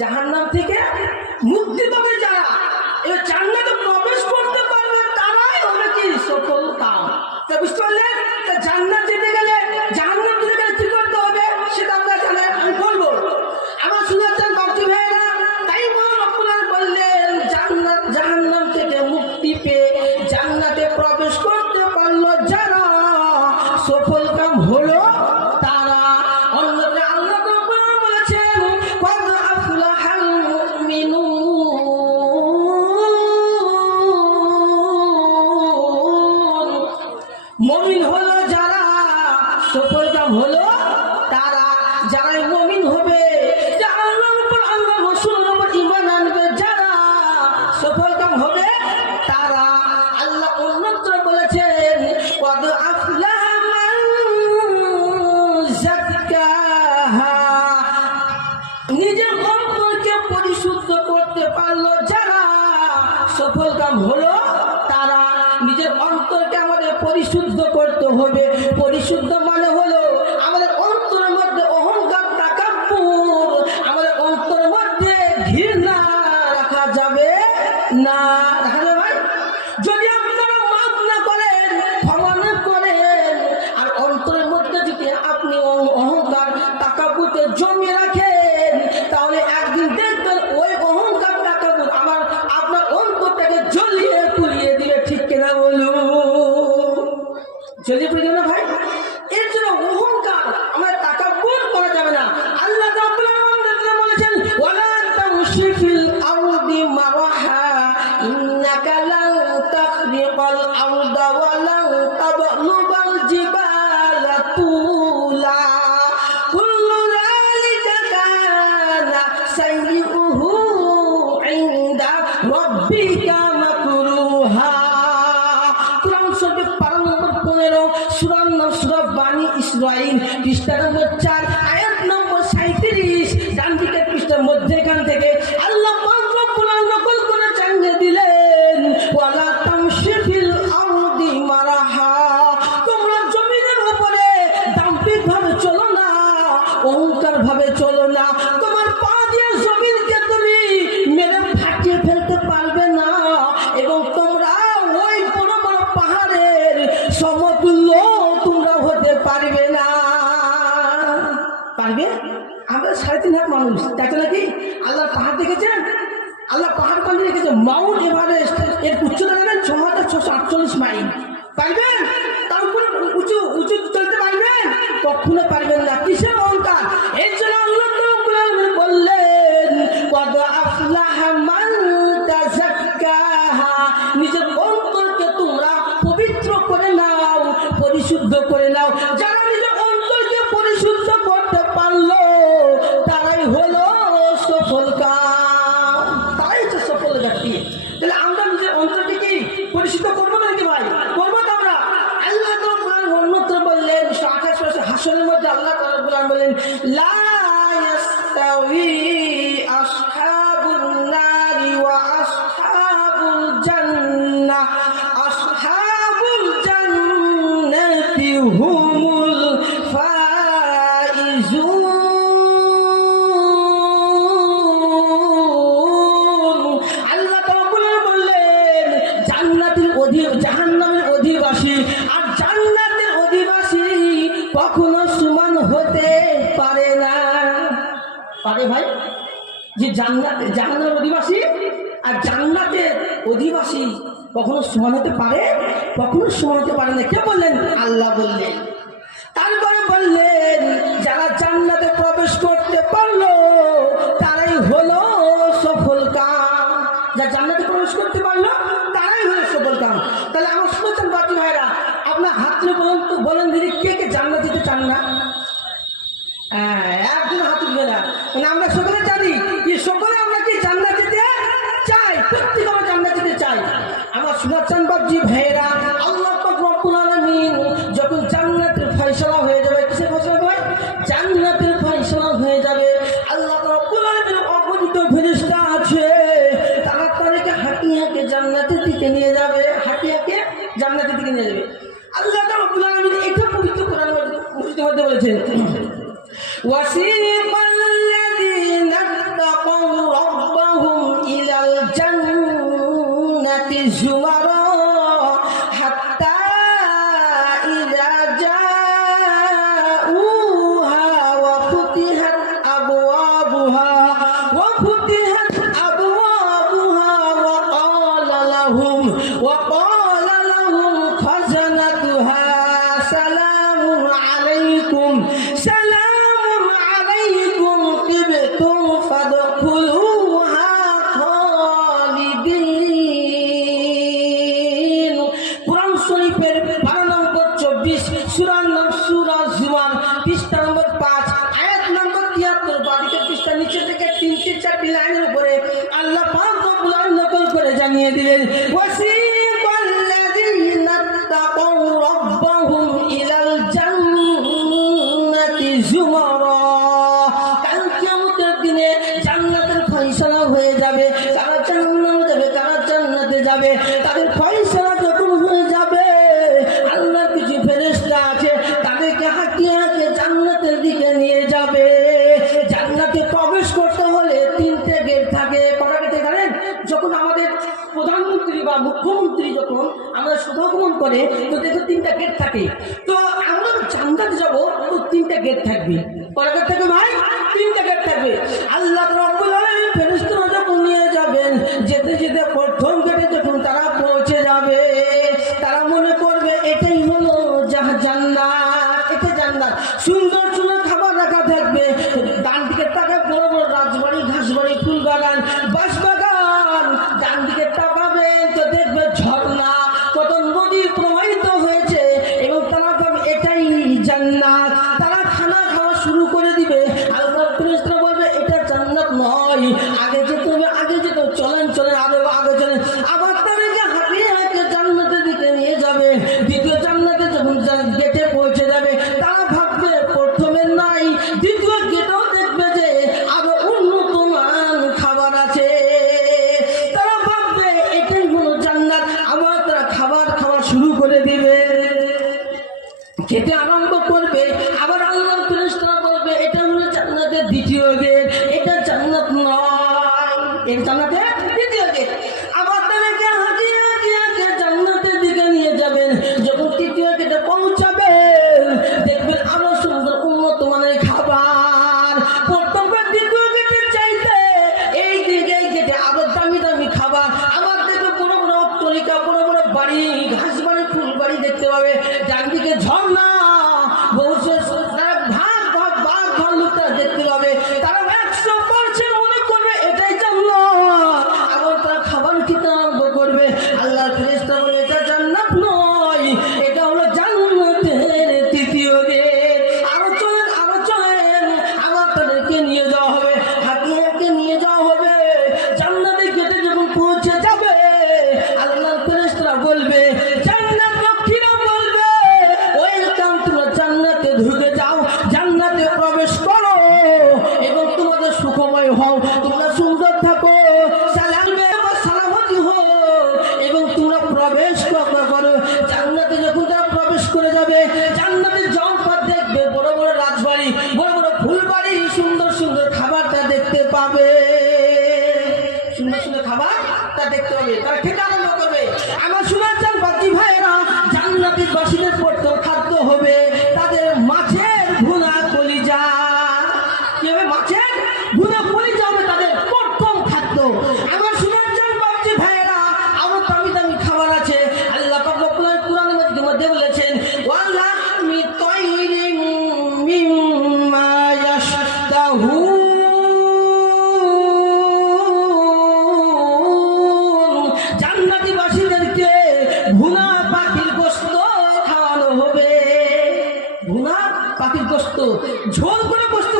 জাহান্নাম থেকে মুক্তি পাবে যারা, এই জান্নাতে প্রবেশ করতে পারবে তারাই হবে কি সফল কাম। তা বুঝতে পারলেন? তা জান্নাত যেতে গেলে, জাহান্নাম যেতে গেলে কি করতে হবে সেটা আমরা জানেন, আমি বলবো। আমার শুনেছেন বাচ্চু ভাইয়েরা, তাই আপনারা বললেন জান্নাত জাহান্নাম থেকে মুক্তি পেয়ে জান্নাতে প্রবেশ করতে পারলো যারা, সফল কাম হলো তারা। অন্যরা আল্লাহ বলেছেন কদ আফলাহাল মুমিনুন, মুমিন হলো যারা, সফল কাম হলো তারা। যারা মুমিন হবে, যারা আল্লাহর উপর, আল্লাহ রাসূলের উপর ঈমান আনবে, যারা সফল কাম হবে তারা। আল্লাহ অন্যত্র বলেছেন কদ আফলাহা মান যাক্কাহা, নিজের অন্তরকে পরিশুদ্ধ করতে পারলো যারা, সফল কাম হলো তারা। নিজের অন্তরকে আমাদের পরিশুদ্ধ করতে হবে। পরিশুদ্ধ মানে হলো আমাদের অন্তরের মধ্যে অহংকার, তাকাব্বুর, আমাদের অন্তরের মধ্যে ঘৃণা রাখা যাবে না। রাখা যাবে ভাই? যদি আপনারা মাফ না করেন, ক্ষমা না করেন, আর অন্তরের মধ্যে যদি আপনি অহংকার, তাকাব্বুরকে জমিয়ে রাখেন, তাহলে একদিন দেখবেন ওই অহংকার, তাকাব্বুর আপনার অন্তরটাকে জ্বলিয়ে পুড়িয়ে দিবে। ঠিক কিনা বলুন? জ্বলিয়ে পুড়িয়ে দেবে না ভাই? এর জন্য অহংকার, আমার তাকাব্বুর করা যাবে না। আল্লাহ রাব্বুল আলামিন বলেছেন ওয়ালা তামশি ফিল আরদি মারাহা ইন্নাকা লান তাখরিকাল আরদা ওয়া লান তাবলুগাল জিবালা তুলা কুল্লু যালিকা কানা সাইয়্যুহু ইনদা রাব্বিকা মাকরুহা। কুরআন শরীফ পারা নম্বর 15, সূরা সূরা বানী ইসরাঈল, পৃষ্ঠা নম্বর 4, আয়াত নম্বর 37। ডান দিকের পৃষ্ঠার মধ্যেখান থেকে আল্লাহ পাক রব্বুল আলামিন নকল করে জানিয়ে দিলেন ওয়ালা তামশি ফিল আরদি মারাহা, তোমরা জমিনের উপরে দাম্ভিক ভাবে চলো না, অহংকার ভাবে চলো না। তোমার পা দিয়ে জমিনকে তুমি মেরে ফাটিয়ে ফেলতে পারবে না, এবং তোমরা ওই বড় বড় পাহাড়ের সমতুল্য তোমরা হতে পারবে না। পারবে? আমরা 3.5 লাখ মানুষ, তাই তো নাকি? আল্লাহ পাহাড় দেখেছেন? আল্লাহ পাহাড় পানি রেখেছে। মাউন্ট এভারেস্ট, এর উচ্চতা জানেন 6,648 মাইল। পারবেন? তার উপরে উঁচু উঁচু চলতে পারবেন? কখনো পারবেন না। কিসের অহংকার? এর জন্য আল্লাহ রাব্বুল আলামিন বললেন কদ আফলাহা মান তাযাক্কাহা, নিজের অন্তরকে তোমরা পবিত্র করে নাও, পরিশুদ্ধ করে নাও। যারা নিজের অন্তরকে পরিশুদ্ধ করতে পারলো তারাই হলো সফল কাম, তারাই তো সফল ব্যক্তি। তাহলে আমরা নিজের অন্তরকে কি পরিশুদ্ধ করবো নাকি ভাই? করবো তো আমরা। আল্লাহ অন্যত্র বললেন 128 হাসরের মধ্যে আল্লাহ রাব্বুল আলামিন বললেন লা ইয়াস্তাউই আসহাবুন নারি ওয়া আসহাবুল জান্নাহ, আসহাবুল জান্নাতি হুমুল ফাইজুন। আল্লাহ রাব্বুল আলামিন বললেন জান্নাতের জাহান্নামের অধিবাসী আর জান্নাতের অধিবাসী কখনো সমান হতে পারে না। পারে ভাই? যে জাহান্নামের অধিবাসী আর জান্নাতের অধিবাসী কখনো সমান হতে পারে? কখনো সমান হতে পারে না। কে বললেন? আল্লাহ বললেন। তারপরে বললেন যারা জান্নাতে প্রবেশ করতে পারলো তারাই হলো সফল কাম। যারা জান্নাতে প্রবেশ করতে পারলো তারাই হলো সফল কাম। তাহলে আমার শুনেছেন বাকি ভাইরা, আপনার হাত তুলে বলুন তো, বলেন দিদি কে কে জান্নাত যেতে চান না? একজন হাত তুলবে না। মানে আমরা সকলে জানি যে সকলে আমরা কি জান্নাত যেতে চাই, প্রত্যেকে আমরা জান্নাত যেতে চাই। আমার শুনেছেন বাকি ভাইরা, আল্লাহ পাক রব্বুল আলামিন যখন জান্নাতের ফয়সালা হয়ে যাবে, কিসের ফয়সালা হয়? জান্নাতের ফয়সালা হয়ে যাবে। আল্লাহ রব্বুল আলামিন অগণিত ফেরেশতা আছে, তারা তাদেরকে হাঁটিয়ে জান্নাতের দিকে নিয়ে যাবে, হাঁটিয়ে জান্নাতের দিকে নিয়ে যাবে। আল্লাহ রাব্বুল আলামিন এটা পবিত্র কোরআনের মধ্যে বলেছেন ওয়াসিকাল লাযীনা তাকাউ সালামুন আলাইকুম তিবতুম ফাদখুলুহা খালিদিন। কুরআন শরীফের 12 নম্বর 24 সূরার নাম সূরা জুমার, পৃষ্ঠা নম্বর 5, আয়াত নম্বর 73। বাদিকে পৃষ্ঠা নিচে থেকে 3-4 লাইনের উপরে আল্লাহ পাক রব্বুল আলামিন নকল করে জানিয়ে দিলেন, ওয়াসিকাল্লাযীনা তাকাউ রাব্বাহুম ইলাল জান্নাতি যুমারা। কাল কিয়ামতের দিনে জান্নাতের ফয়সালা হয়ে যাবে, কারা জান্নাতে যাবে কারা জান্নাতে যাবে, তাদের ফয়সালা যখন হয়ে যাবে আল্লাহর কিছু ফেরেশতা আছে তাদেরকে হাঁকিয়ে হাঁকিয়ে জান্নাতের দিকে নিয়ে যাবে। জান্নাতে প্রবেশ করতে হলে 3টে গেট থাকে। কটা গেটে জানেন? যখন আমাদের প্রধানমন্ত্রী বা মুখ্যমন্ত্রী যখন আমরা শুভাগমন করে তো দেখো 3টা গেট থাকে। তো আমরা জান্নাতে যাব তো 3টে গেট থাকবে। কটা গেট থাকবে ভাই? 3টে গেট থাকবে। আল্লাহ রাব্বুল আলামিন ফেরেশতারা যখন নিয়ে যাবেন, যেতে যেতে প্রথম গেটে যখন তারা পৌঁছে যাবে তারা মনে করবে এটাই হলো জান্নাত, এটা জান্নাত। সুন্দর সুন্দর খাবার রাখা থাকবে, ডান দিকে তাকায় বড় বড় রাজবাড়ি, ঘাসবাড়ি, ফুল বাগান, বাঁশ বাগান। ডান দিকে তাকাবে তো দেখবে ঝর্ণা, কত নদী প্রবাহিত হয়েছে এবং তারা ভাবে এটাই জান্নাত। তারা খানা খাওয়া শুরু করে দিবে। আল্লাহর ফেরেশতারা বলবে এটা জান্নাত নয়, আগে যেতে হবে, আগে যেতে হবে, চলেন চলেন আরো আগে চলেন। আবার তাদেরকে হাঁটিয়ে হাঁটিয়ে জান্নাতের দিকে নিয়ে যাবে। দ্বিতীয় জান্নাতে যখন গেটে পৌঁছে যাবে তারা ভাববে প্রথমে নাই, দ্বিতীয় গেটেও দেখবে যে আরো উন্নত মান খাবার আছে। তারা ভাববে এটাই হলো জান্নাত। আবার তারা খাবার খাওয়া শুরু করে দিবে, খেতে আরম্ভ করবে। আবার আল্লাহর ফেরেশতারা বলবে এটা হলো জান্নাতের দ্বিতীয় গেট, এটা জান্নাত নয়, এটা জান্নাতের দ্বিতীয় গেট। আবার তাদেরকে হাঁটিয়ে হাঁটিয়ে হাঁটিয়ে জান্নাতের দিকে নিয়ে যাবেন। যখন তৃতীয় গেটে পৌঁছাবেন দেখবেন আরো সুন্দর উন্নত মানের খাবার। প্রথমবার দ্বিতীয় গেটের চাইতে এই গেটে আরো দামি দামি খাবার। আবার দেখবে বড় বড় অট্টালিকা, বড় বড় বাড়ি, ঘাস বাড়ি, ফুল বাড়ি দেখতে পাবে। ডান দিকে ঝর্ণা, তারা ভাগ ভাগ ভাগ ভাল্লুকটা দেখতে পাবে। তারা 100% মনে করবে এটাই জান্নাত। আবার তারা খাবার খেতে আরম্ভ করবে। আল্লাহর ফেরেশতা বলে এটা জান্নাত নয়, এটা হলো জান্নাতের তৃতীয় গেট। আরো চলেন আরো চলেন। আবার তাদেরকে নিয়ে যাওয়া হবে, হাঁটিয়ে হাঁটিয়ে নিয়ে যাওয়া হবে। জান্নাতের গেটে যখন পৌঁছে যাবে আল্লাহর ফেরেশতারা বলবে, জান্নাত রক্ষীরা বলবে ওয়েলকাম, তোমরা জান্নাতে ঢুকে যাও, জান্নাতে প্রবেশ করো এবং তোমাদের সুখময় হও, তোমরা সুন্দর থাকো, সালামতি হও এবং তোমরা প্রবেশ করো। জান্নাতে যখন তারা প্রবেশ করে যাবে জান্নাতের যাওয়ার পর দেখবে বড় বড় রাজবাড়ি, বড় বড় ফুলবাড়ি, সুন্দর সুন্দর খাবারটা দেখতে পাবে। সুন্দর সুন্দর খাবার তা দেখতে পাবে, তারা খেতে আরম্ভ করবে। আমার শোনার চান বাকি ভাইয়েরা, জান্নাতের বাসীদের প্রথম খাদ্য হবে তাদের মাছের ভুনা কলিজা। কি হবে? মাছের ভুনা কলিজা হবে তাদের প্রথম খাদ্য। আমার শোনার চান বাকি ভাইয়েরা, আরো দামি দামি খাবার আছে। আল্লাহ পাক রব্বুল আলামিন কুরআনের মধ্যে বলেছেন, ওয়ালাহমি তায়রিন মিম্মা ইয়াশতাহুন। জান্নাতীবাসীদেরকে ভুনা পাখির গোশত খাওয়ানো হবে। ভুনা পাখির গোশত ঝোল করে গোশত